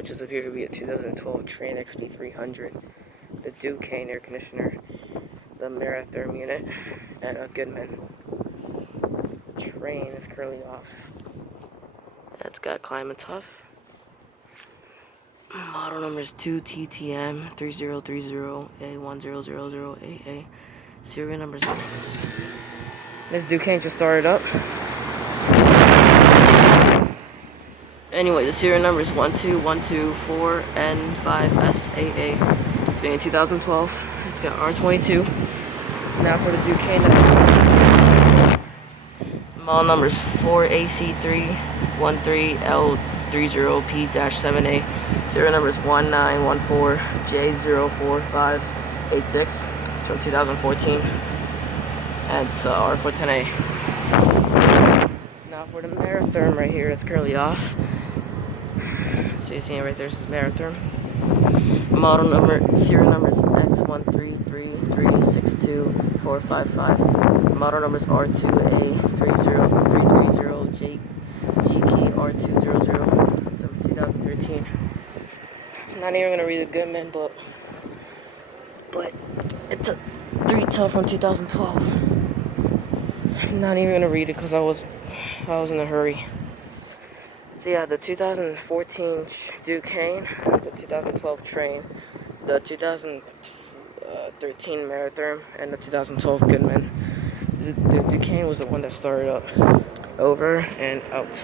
which is appeared to be a 2012 Trane XP300, the Ducane air conditioner, the Meratherm unit, and a Goodman. The Trane is currently off. It's got Climate Tough. Model number is 2TTM3030A1000AA. Serial number is... This Ducane just started up. Anyway, the serial number is 12124N5SAA. It's made in 2012. It's got R22. Now for the Ducane. Model number is 4AC313L30P-7A. Serial number is 1914J04586. It's from 2014. And it's R410A. Now for the Meratherm right here, it's currently off. So you see it right there, this is Meratherm. Model number, serial number is X133362455. Model number is R2A30330GK R200. It's from 2013. I'm not even gonna read the Goodman, but it's a 3-ton from 2012. I'm not even gonna read it because I was in a hurry. So yeah, the 2014 Ducane, the 2012 Trane, the 2013 Meratherm, and the 2012 Goodman. The Ducane was the one that started up. Over and out.